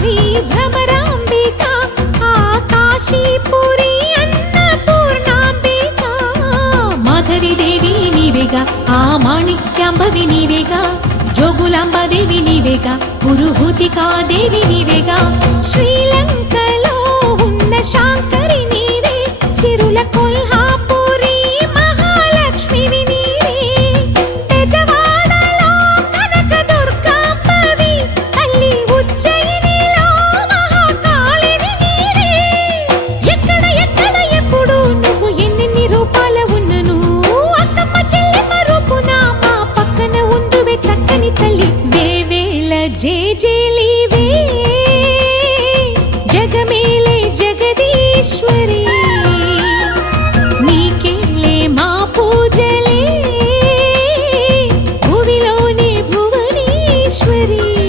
శ్రీ భ్రమరాంబికా ఆ కాశీపురి అన్నపూర్ణాంబికా మాధవి దేవి నీవేగా ఆ మాణిక్యాంబవి నీవేగా జోగులాంబదేవి నీవేగా పురుహూతికా దేవి నీవేగా శ్రీలంకలో ఉన్న శాంకరి నీవే సిరుల కొల్హాపురి మహాలక్ష్మివి నీవే బెజవాడలో కనక దుర్గాంబవి తల్లి ఉజ్జయినిలో మహాకాళిని నీవే ఎక్కడ ఎక్కడ ఎప్పుడు నువ్వు ఎన్నెన్ని రూపాల ఉన్నను అక్కమ్మ చెల్లెమ్మ రూపున మా పక్కన ఉందువే చక్కని తల్లి వేవేల జేజేలివే జగమేలే జగదీశ్వరి।